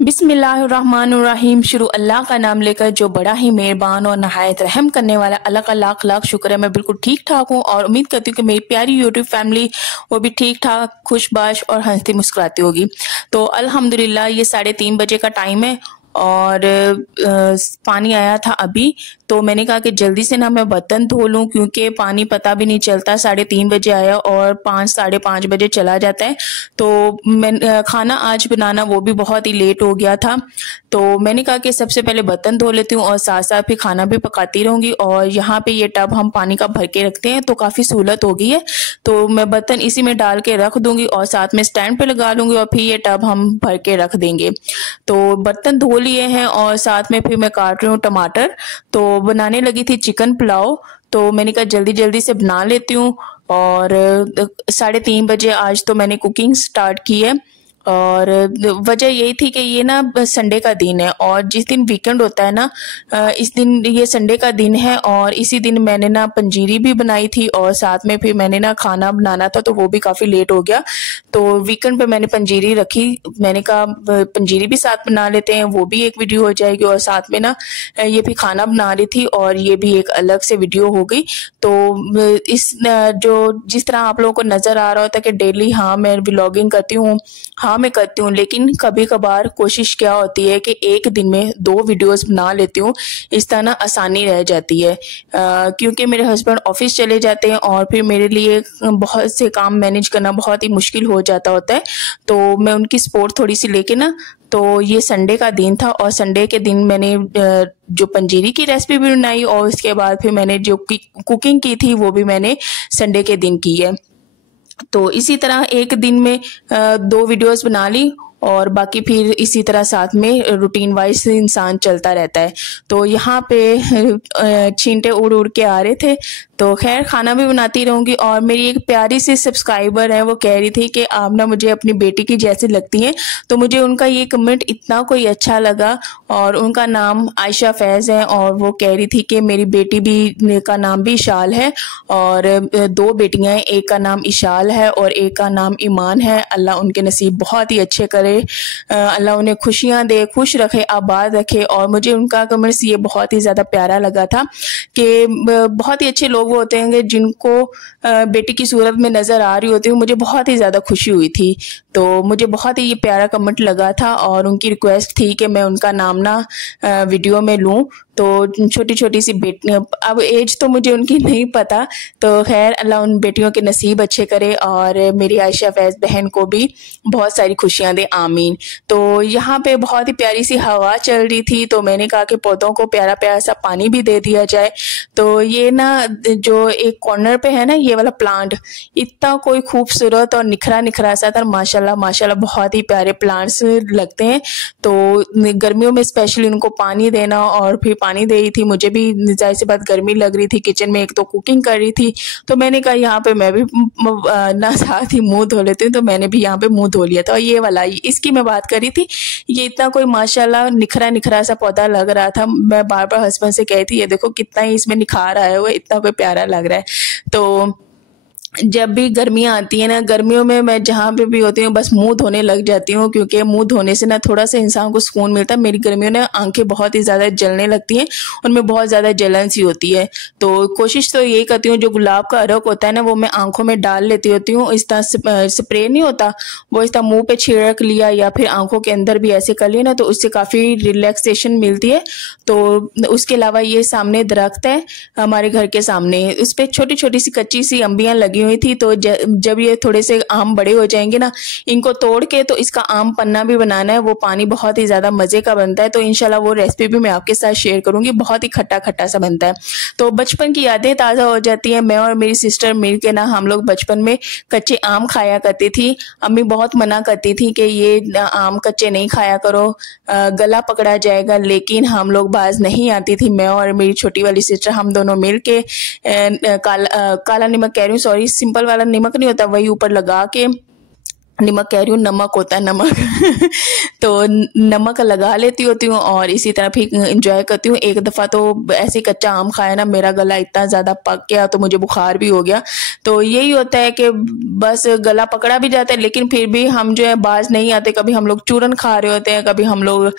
बिस्मिल्लाहिर्रहमानिर्रहीम। शुरू अल्लाह का नाम लेकर जो बड़ा ही मेहरबान और नहायत रहम करने वाला। अल्लाह का लाख लाख शुक्र है, मैं बिल्कुल ठीक ठाक हूँ और उम्मीद करती हूँ कि मेरी प्यारी यूट्यूब फैमिली वो भी ठीक ठाक खुशबाश और हंसती मुस्कुराती होगी। तो अल्हम्दुलिल्लाह ये 3:30 बजे का टाइम है और पानी आया था अभी, तो मैंने कहा कि जल्दी से ना मैं बर्तन धो लूं क्योंकि पानी पता भी नहीं चलता। 3:30 बजे आया और 5 साढ़े 5 बजे चला जाता है। तो मैं खाना आज बनाना वो भी बहुत ही लेट हो गया था, तो मैंने कहा कि सबसे पहले बर्तन धो लेती हूँ और साथ साथ फिर खाना भी पकाती रहूंगी। और यहाँ पे ये टब हम पानी का भर के रखते हैं तो काफी सहूलत हो गई है, तो मैं बर्तन इसी में डाल के रख दूंगी और साथ में स्टैंड पे लगा लूंगी और फिर ये टब हम भर के रख देंगे। तो बर्तन धो लिए हैं और साथ में फिर मैं काट रही हूँ टमाटर। तो बनाने लगी थी चिकन पुलाव, तो मैंने कहा जल्दी जल्दी से बना लेती हूँ। और 3:30 बजे आज तो मैंने कुकिंग स्टार्ट की है और वजह यही थी कि ये ना संडे का दिन है और जिस दिन वीकेंड होता है ना, इस दिन ये संडे का दिन है और इसी दिन मैंने ना पंजीरी भी बनाई थी और साथ में फिर मैंने ना खाना बनाना था तो वो भी काफ़ी लेट हो गया। तो वीकेंड पे मैंने पंजीरी रखी, मैंने कहा पंजीरी भी साथ बना लेते हैं, वो भी एक वीडियो हो जाएगी और साथ में ना ये भी खाना बना रही थी और ये भी एक अलग से वीडियो हो गई। तो इस जो जिस तरह आप लोगों को नज़र आ रहा होता है कि डेली हाँ मैं व्लॉगिंग करती हूँ, हाँ मैं करती हूँ, लेकिन कभी कभार कोशिश क्या होती है कि एक दिन में 2 वीडियोस बना लेती हूँ। इस तरह ना आसानी रह जाती है क्योंकि मेरे हस्बैंड ऑफिस चले जाते हैं और फिर मेरे लिए बहुत से काम मैनेज करना बहुत ही मुश्किल हो जाता होता है। तो मैं उनकी सपोर्ट थोड़ी सी लेके ना, तो ये संडे का दिन था और संडे के दिन मैंने जो पंजीरी की रेसिपी भी बनाई और उसके बाद फिर मैंने जो कुकिंग की थी वो भी मैंने संडे के दिन की है। तो इसी तरह एक दिन में 2 वीडियोस बना ली और बाकी फिर इसी तरह साथ में रूटीन वाइज इंसान चलता रहता है। तो यहाँ पे छींटे उड़ उड़ के आ रहे थे, तो खैर खाना भी बनाती रहूंगी। और मेरी एक प्यारी सी सब्सक्राइबर है, वो कह रही थी कि आप ना मुझे अपनी बेटी की जैसी लगती हैं, तो मुझे उनका ये कमेंट इतना कोई अच्छा लगा। और उनका नाम आयशा फैज़ है और वो कह रही थी कि मेरी बेटी भी का नाम भी इशाल है और 2 बेटियां हैं, एक का नाम इशाल है और एक का नाम ईमान है। अल्लाह उनके नसीब बहुत ही अच्छे करे, अल्लाह उन्हें खुशियां दे, खुश रखे, आबाद रखे। और मुझे उनका कमेंट्स ये बहुत ही ज़्यादा प्यारा लगा था कि बहुत ही अच्छे लोग होते हैं जिनको बेटी की सूरत में नज़र आ रही होती है। मुझे बहुत ही ज़्यादा खुशी हुई थी, तो मुझे बहुत ही ये प्यारा कमेंट लगा था और उनकी रिक्वेस्ट थी कि मैं उनका नाम ना वीडियो में लूँ। तो छोटी छोटी सी बेटियाँ, अब एज तो मुझे उनकी नहीं पता, तो खैर अल्लाह उन बेटियों के नसीब अच्छे करे और मेरी आयशा फैज़ बहन को भी बहुत सारी खुशियाँ दे, आमीन। तो यहाँ पे बहुत ही प्यारी सी हवा चल रही थी, तो मैंने कहा कि पौधों को प्यारा प्यारा सा पानी भी दे दिया जाए। तो ये ना जो एक कॉर्नर पे है ना ये वाला प्लांट, इतना कोई खूबसूरत और निखरा निखरा सा था, माशाल्लाह माशाल्लाह बहुत ही प्यारे प्लांट्स लगते हैं। तो गर्मियों में स्पेशली उनको पानी देना, और फिर पानी दे रही थी, मुझे भी जाहिर सी बात गर्मी लग रही थी, किचन में एक तो कुकिंग कर रही थी, तो मैंने कहा यहाँ पे मैं भी ना साथ ही मुंह धो लेती हूँ, तो मैंने भी यहाँ पे मुंह धो लिया था। और ये वाला इसकी मैं बात कर रही थी, ये इतना कोई माशाल्लाह निखरा निखरा सा पौधा लग रहा था। मैं बार बार हस्बैंड से कहती, ये देखो कितना ही इसमें निखार आया हुआ है, इतना कोई प्यारा लग रहा है। तो जब भी गर्मियाँ आती है ना, गर्मियों में मैं जहाँ पे भी होती हूँ बस मुंह धोने लग जाती हूँ, क्योंकि मुंह धोने से ना थोड़ा सा इंसान को सुकून मिलता है। मेरी गर्मियों में आंखें बहुत ही ज़्यादा जलने लगती हैं, उनमें बहुत ज़्यादा जलन सी होती है। तो कोशिश तो यही करती हूँ, जो गुलाब का अरक होता है ना वो मैं आंखों में डाल लेती होती हूँ। इस तरह स्प्रे नहीं होता, वो इस तरह मुँह पर छिड़क लिया या फिर आंखों के अंदर भी ऐसे कर लिया ना, तो उससे काफ़ी रिलैक्सेशन मिलती है। तो उसके अलावा ये सामने दरख्त है हमारे घर के सामने, उस पर छोटी छोटी सी कच्ची सी अम्बियाँ लगी हुई थी। तो जब ये थोड़े से आम बड़े हो जाएंगे ना, इनको तोड़ के तो इसका आम पन्ना भी बनाना है, वो पानी बहुत ही ज्यादा मजे का बनता है। तो इंशाल्लाह वो रेसिपी भी मैं आपके साथ शेयर करूंगी, बहुत ही खट्टा खट्टा सा बनता है। तो बचपन की यादें ताज़ा हो जाती हैं। मैं और मेरी सिस्टर मिल के ना हम लोग बचपन में कच्चे आम खाया करती थी। अम्मी बहुत मना करती थी कि ये आम कच्चे नहीं खाया करो, गला पकड़ा जाएगा, लेकिन हम लोग बाज नहीं आती थी। मैं और मेरी छोटी वाली सिस्टर हम दोनों मिल के काला नमक कह रही हूँ, सॉरी, सिंपल वाला नमक नहीं होता, वही ऊपर लगा के नमक कह रही हूँ, नमक होता है नमक तो नमक लगा लेती होती हूँ और इसी तरह फिर इंजॉय करती हूँ। एक दफ़ा तो ऐसे ही कच्चा आम खाया ना, मेरा गला इतना ज़्यादा पक गया तो मुझे बुखार भी हो गया। तो यही होता है कि बस गला पकड़ा भी जाता है, लेकिन फिर भी हम जो है बाज नहीं आते। कभी हम लोग चूरन खा रहे होते हैं, कभी हम लोग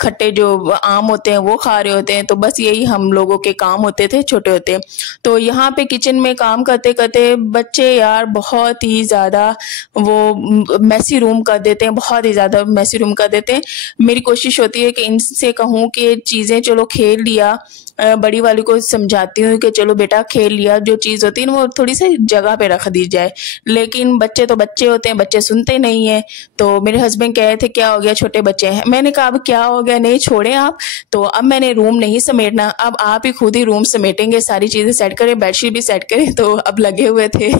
खट्टे जो आम होते हैं वो खा रहे होते हैं। तो बस यही हम लोगों के काम होते थे छोटे होते। तो यहाँ पे किचन में काम करते करते बच्चे यार बहुत ही ज़्यादा वो मैसी रूम कर देते हैं, बहुत ही ज़्यादा मैसी रूम कर देते हैं। मेरी कोशिश होती है कि इनसे कहूँ कि चीज़ें चलो खेल लिया, बड़ी वाली को समझाती हूँ कि चलो बेटा खेल लिया, जो चीज़ होती है ना वो थोड़ी सी जगह पे रख दी जाए। लेकिन बच्चे तो बच्चे होते हैं, बच्चे सुनते नहीं है। तो मेरे हस्बैंड कह रहे थे क्या हो गया, छोटे बच्चे हैं। मैंने कहा अब क्या हो गया, नहीं छोड़े आप। तो अब मैंने रूम नहीं समेटना, अब आप ही खुद ही रूम समेटेंगे, सारी चीज़ें सेट करें, बेडशीट भी सेट करें। तो अब लगे हुए थे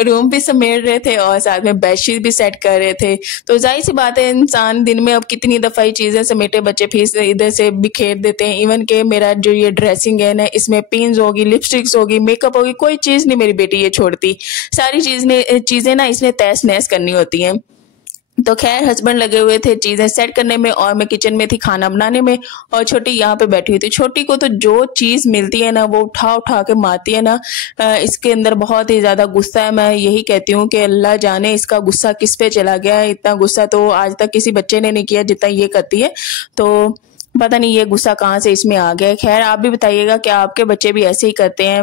रूम भी समेट रहे थे और साथ में बेडशीट भी सेट कर रहे थे। तो जाहिर सी बात है, इंसान दिन में अब कितनी दफ़ा ही चीज़ें समेटे, बच्चे फिर इधर से बिखेर देते हैं। इवन के मेरा जो ये ड्रेसिंग है ना, इसमें पिन्स होगी, लिपस्टिक्स होगी, मेकअप होगी, कोई चीज़ नहीं मेरी बेटी ये छोड़ती। सारी चीज़ें ना इसने तहस नहस करनी होती हैं। तो खैर हस्बैंड लगे हुए थे चीज़ें सेट करने में और मैं किचन में थी खाना बनाने में, और छोटी यहाँ पे बैठी हुई थी। छोटी को तो जो चीज़ मिलती है ना वो उठा उठा के मारती है ना। इसके अंदर बहुत ही ज़्यादा गुस्सा है। मैं यही कहती हूँ कि अल्लाह जाने इसका गुस्सा किस पे चला गया है। इतना गुस्सा तो आज तक किसी बच्चे ने नहीं किया जितना ये करती है। तो पता नहीं ये गुस्सा कहाँ से इसमें आ गया। खैर आप भी बताइएगा कि आपके बच्चे भी ऐसे ही करते हैं,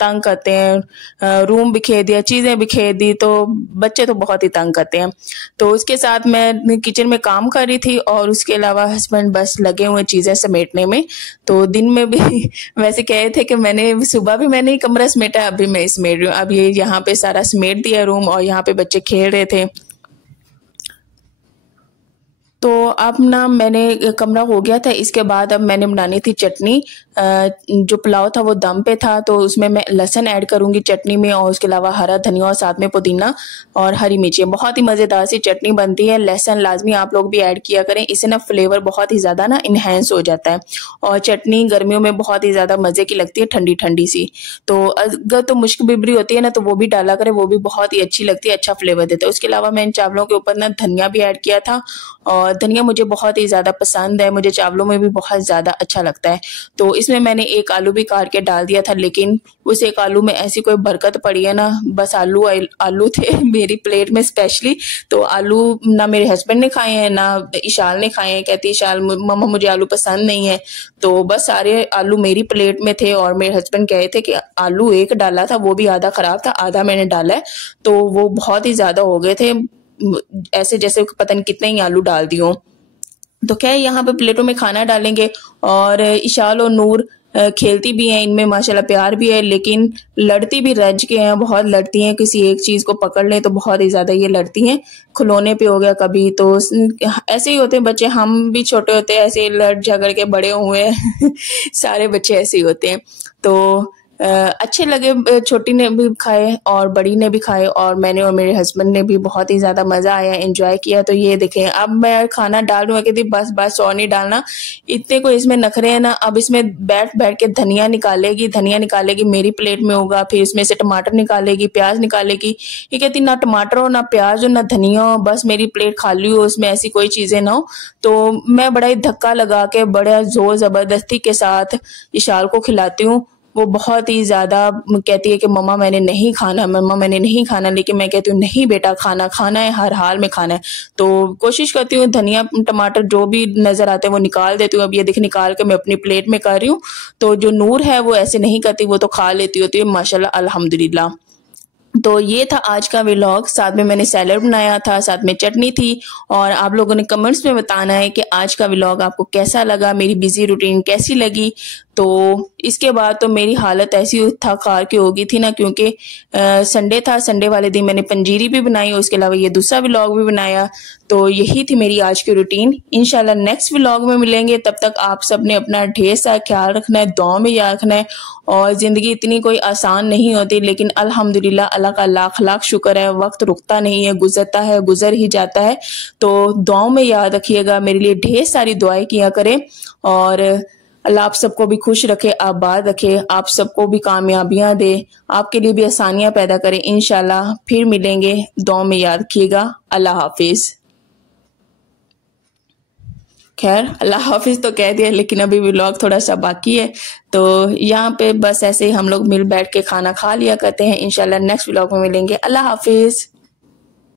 तंग करते हैं, रूम बिखेर दिया, चीज़ें बिखेर दी, तो बच्चे तो बहुत ही तंग करते हैं। तो उसके साथ मैं किचन में काम कर रही थी और उसके अलावा हस्बैंड बस लगे हुए चीज़ें समेटने में। तो दिन में भी वैसे कह रहे थे कि मैंने सुबह भी मैंने कमरा समेटा, अभी मैं समेट रही हूँ। अब ये यहाँ पे सारा समेट दिया रूम और यहाँ पे बच्चे खेल रहे थे। तो अब ना मैंने कमरा हो गया था, इसके बाद अब मैंने बनानी थी चटनी। जो पुलाव था वो दम पे था, तो उसमें मैं लहसुन ऐड करूँगी चटनी में और उसके अलावा हरा धनिया और साथ में पुदीना और हरी मिर्ची। बहुत ही मज़ेदार सी चटनी बनती है। लहसुन लाजमी आप लोग भी ऐड किया करें, इससे ना फ्लेवर बहुत ही ज़्यादा ना इन्हेंस हो जाता है। और चटनी गर्मियों में बहुत ही ज़्यादा मज़े की लगती है, ठंडी ठंडी सी। तो अगर तो मुश्क बिबरी होती है ना तो वो भी डाला करें, वो भी बहुत ही अच्छी लगती है, अच्छा फ्लेवर देता है। उसके अलावा मैं इन चावलों के ऊपर ना धनिया भी ऐड किया था और धनिया मुझे बहुत ही ज़्यादा पसंद है, मुझे चावलों में भी बहुत ज़्यादा अच्छा लगता है। तो इसमें मैंने एक आलू भी काट के डाल दिया था, लेकिन उस एक आलू में ऐसी कोई बरकत पड़ी है ना, बस आलू आलू थे मेरी प्लेट में स्पेशली। तो आलू ना मेरे हस्बैंड ने खाए हैं ना इशाल ने खाए हैं। कहती इशाल मम्मा मुझे आलू पसंद नहीं है। तो बस सारे आलू मेरी प्लेट में थे और मेरे हस्बैंड कहे थे कि आलू एक डाला था वो भी आधा खराब था, आधा मैंने डाला है। तो वो बहुत ही ज़्यादा हो गए थे, ऐसे जैसे पता नहीं कितने ही आलू डाल दियो। तो क्या है, यहाँ पे प्लेटों में खाना डालेंगे। और इशाल और नूर खेलती भी हैं, इनमें माशाल्लाह प्यार भी है, लेकिन लड़ती भी रज के हैं, बहुत लड़ती हैं। किसी एक चीज़ को पकड़ लें तो बहुत ही ज़्यादा ये लड़ती हैं। खिलौने पे हो गया कभी, तो ऐसे ही होते हैं बच्चे। हम भी छोटे होते हैं ऐसे ही लड़ झगड़ के बड़े हुए हैं सारे बच्चे ऐसे ही होते हैं। तो अच्छे लगे, छोटी ने भी खाए और बड़ी ने भी खाए और मैंने और मेरे हस्बैंड ने भी बहुत ही ज़्यादा मज़ा आया, एंजॉय किया। तो ये देखें, अब मैं खाना डाल दूँ कहती बस और नहीं डालना, इतने को इसमें नखरे हैं ना। अब इसमें बैठ बैठ के धनिया निकालेगी, मेरी प्लेट में होगा, फिर इसमें से टमाटर निकालेगी, प्याज निकालेगी। ये कहती ना टमाटर हो, ना प्याज हो, ना धनिया हो, बस मेरी प्लेट खाली हो, उसमें ऐसी कोई चीज़ें ना हो। तो मैं बड़ा ही धक्का लगा के बड़ा ज़ोर ज़बरदस्ती के साथ इशाल को खिलाती हूँ। वो बहुत ही ज़्यादा कहती है कि मम्मा मैंने नहीं खाना, लेकिन मैं कहती हूँ नहीं बेटा खाना है, हर हाल में खाना है। तो कोशिश करती हूँ धनिया टमाटर जो भी नज़र आते हैं वो निकाल देती हूँ। अब ये देख निकाल के मैं अपनी प्लेट में कर रही हूँ। तो जो नूर है वो ऐसे नहीं करती, वो तो खा लेती होती है माशाल्लाह अल्हम्दुलिल्लाह। तो ये था आज का व्लॉग। साथ में मैंने सैलड बनाया था, साथ में चटनी थी। और आप लोगों ने कमेंट्स में बताना है कि आज का व्लॉग आपको कैसा लगा, मेरी बिजी रूटीन कैसी लगी। तो इसके बाद तो मेरी हालत ऐसी थक हार की हो गई थी ना, क्योंकि संडे था, संडे वाले दिन मैंने पंजीरी भी बनाई और उसके अलावा ये दूसरा व्लॉग भी बनाया। तो यही थी मेरी आज की रूटीन। इंशाल्लाह नेक्स्ट व्लॉग में मिलेंगे, तब तक आप सब ने अपना ढेर सारा ख्याल रखना है, दुआ में याद रखना है। और ज़िंदगी इतनी कोई आसान नहीं होती, लेकिन अल्हम्दुलिल्लाह अल्लाह का लाख लाख शुक्र है, वक्त रुकता नहीं है, गुजरता है, गुजर ही जाता है। तो दुआओं में याद रखिएगा, मेरे लिए ढेर सारी दुआएं किया करें। और अल्लाह आप सबको भी खुश रखे, आबाद रखे, आप सबको भी कामयाबियां दे, आपके लिए भी आसानियां पैदा करे। इंशाल्लाह फिर मिलेंगे, दुआ में याद रखिएगा। अल्लाह हाफिज। खैर अल्लाह हाफिज तो कह दिया, लेकिन अभी व्लॉग थोड़ा सा बाकी है, तो यहाँ पे बस ऐसे ही हम लोग मिल बैठ के खाना खा लिया करते हैं। इंशाल्लाह नेक्स्ट व्लॉग में मिलेंगे। अल्लाह हाफिज।